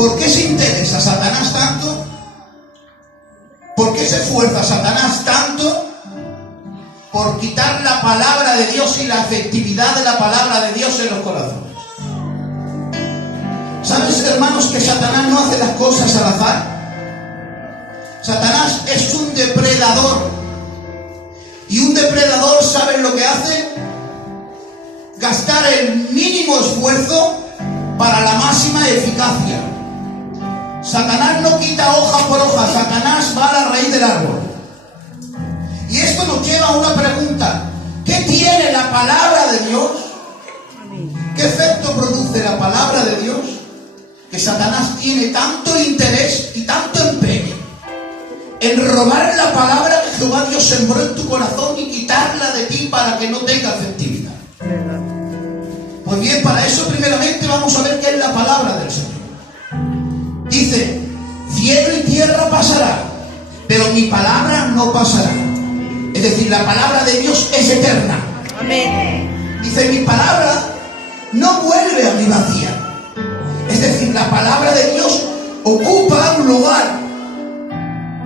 ¿Por qué se interesa Satanás tanto? ¿Por qué se esfuerza Satanás tanto por quitar la palabra de Dios y la efectividad de la palabra de Dios en los corazones? ¿Sabes, hermanos, que Satanás no hace las cosas al azar? Satanás es un depredador. Y un depredador, ¿saben lo que hace? Gastar el mínimo esfuerzo para la máxima eficacia. Satanás no quita hoja por hoja, Satanás va a la raíz del árbol. Y esto nos lleva a una pregunta: ¿qué tiene la palabra de Dios? ¿Qué efecto produce la palabra de Dios que Satanás tiene tanto interés y tanto empeño en robar la palabra que Jehová Dios sembró en tu corazón y quitarla de ti para que no tenga efectividad? Pues bien, para eso primeramente vamos a ver qué es la palabra del Señor. Dice: cielo y tierra pasará, pero mi palabra no pasará. Es decir, la palabra de Dios es eterna. Amén. Dice: mi palabra no vuelve a mi vacía. Es decir, la palabra de Dios ocupa un lugar.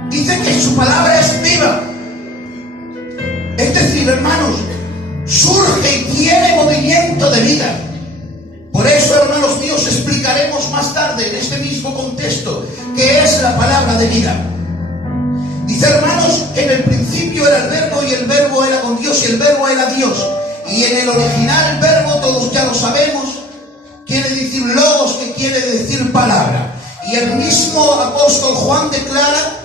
Dice que su palabra es viva. Es decir, hermanos, surge y tiene movimiento de vida. Por eso, hermanos míos, explicaremos más tarde en este mismo contexto qué es la palabra de vida. Dice, hermanos, que en el principio era el verbo y el verbo era con Dios y el verbo era Dios. Y en el original verbo, todos ya lo sabemos, quiere decir logos, que quiere decir palabra. Y el mismo apóstol Juan declara,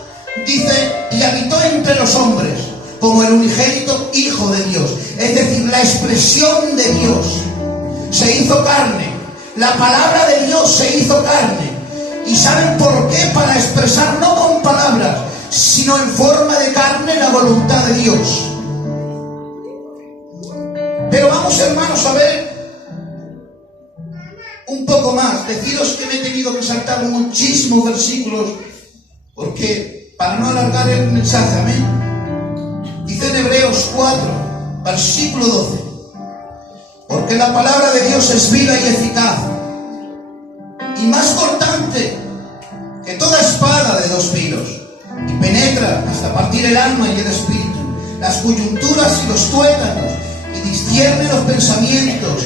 dice: y habitó entre los hombres como el unigénito Hijo de Dios. Es decir, la expresión de Dios se hizo carne. La palabra de Dios se hizo carne. ¿Y saben por qué? Para expresar no con palabras, sino en forma de carne la voluntad de Dios. Pero vamos, hermanos, a ver un poco más. Deciros que me he tenido que saltar muchísimos versículos porque para no alargar el mensaje. Amén. Dice en Hebreos 4, versículo 12: porque la palabra de Dios es viva y eficaz, y más cortante que toda espada de dos filos, y penetra hasta partir el alma y el espíritu, las coyunturas y los tuétanos, y discierne los pensamientos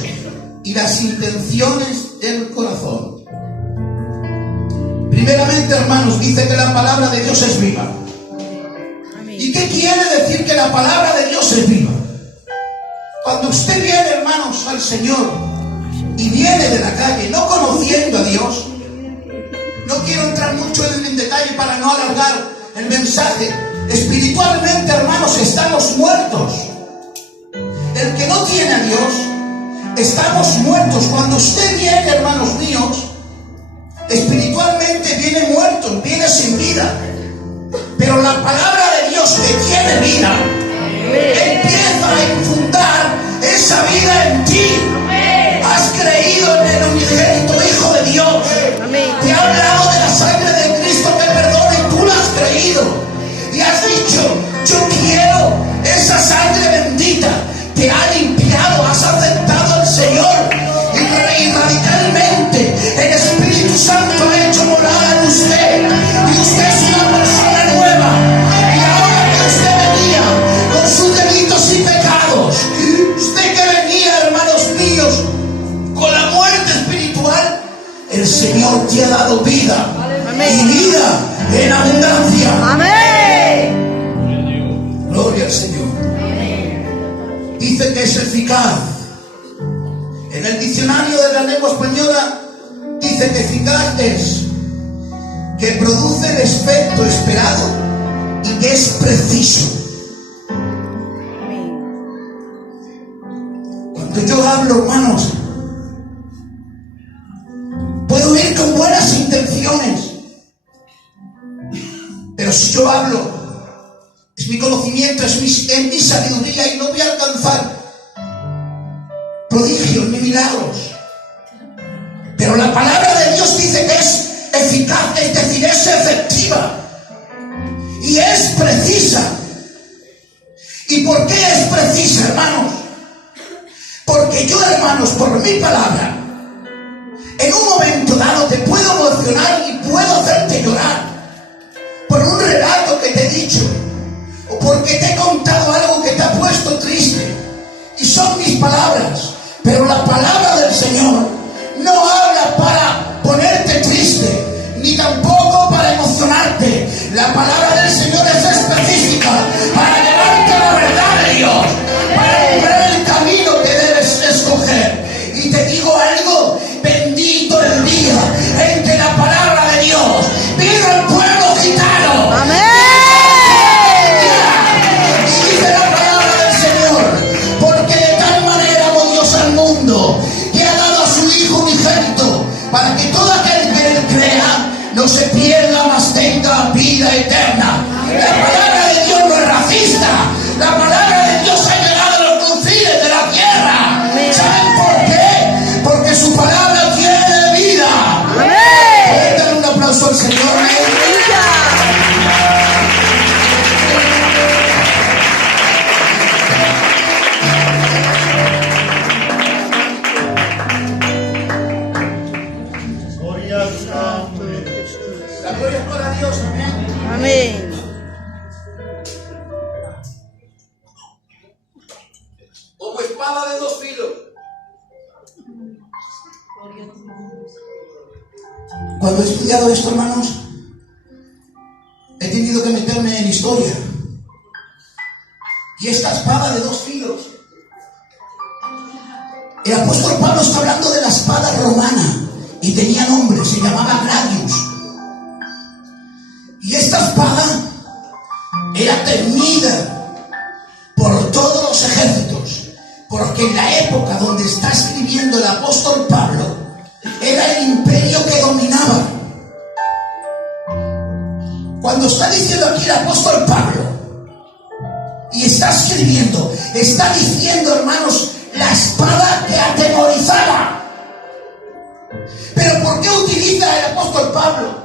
y las intenciones del corazón. Primeramente, hermanos, dice que la palabra de Dios es viva. ¿Y qué quiere decir que la palabra de Dios es viva? Cuando usted viene, hermanos, al Señor y viene de la calle no conociendo a Dios, no quiero entrar mucho en detalle para no alargar el mensaje. Espiritualmente, hermanos, estamos muertos. El que no tiene a Dios, estamos muertos. Cuando usted viene, hermanos míos, espiritualmente viene muerto, viene sin vida. Pero la palabra de Dios que tiene vida empieza a infundar esa vida en ti. Has creído en el unigénito Hijo de Dios. Te ha hablado de la sangre de Cristo que perdona y tú la has creído. Y has dicho: yo quiero esa sangre bendita. Te ha limpiado, has aceptado al Señor. Y radicalmente el Espíritu Santo ha hecho morada en usted. Y usted es una persona nueva. Y ahora que usted venía con sus delitos y pecados, usted que venía, hermanos míos, con la muerte espiritual, el Señor te ha dado vida. Amén. Y vida en abundancia. Amén. Gloria al Señor. Amén. Dice que es eficaz. En el diccionario de la lengua española dice que eficaz es que produce el efecto esperado y que es preciso. Cuando yo hablo, hermanos, puedo ir con buenas intenciones, pero si yo hablo, es mi conocimiento, es mi sabiduría, y no voy a alcanzar prodigios ni milagros. Pero la palabra de Dios dice que es eficaz, es decir, es efectiva y es precisa. ¿Y por qué es precisa, hermanos? Porque yo, hermanos, por mi palabra, en un momento dado te puedo emocionar Pero la palabra del Señor no habla para ponerte triste, ni tampoco para emocionarte. La palabra del Señor es específica para llevarte a la verdad de Dios, para encontrar el camino que debes escoger. Y te digo algo, bendito el día en que la palabra de Dios vino al pueblo gitano. Amén. Y dice la palabra del Señor, porque de tal manera amó Dios al mundo, que ha dado a su Hijo unigénito, para que todo aquel que en él crea no se pierda, mas tenga vida eterna. La palabra de Dios no es racista. La palabra de Dios ha llegado a los confines de la tierra. ¿Saben por qué? Porque su palabra tiene vida. ¿Pueden dar un aplauso al Señor? La gloria es para Dios, amén. Amén. Como espada de dos filos. Cuando he estudiado esto, hermanos, he tenido que meterme en historia. Y esta espada de dos filos, el apóstol Pablo está hablando de la espada romana y tenía nombre, se llamaba Gladius. Y esta espada era temida por todos los ejércitos, porque en la época donde está escribiendo el apóstol Pablo era el imperio que dominaba. Cuando está diciendo aquí el apóstol Pablo y está escribiendo, está diciendo, hermanos, la espada que atemorizaba. Pero ¿por qué utiliza el apóstol Pablo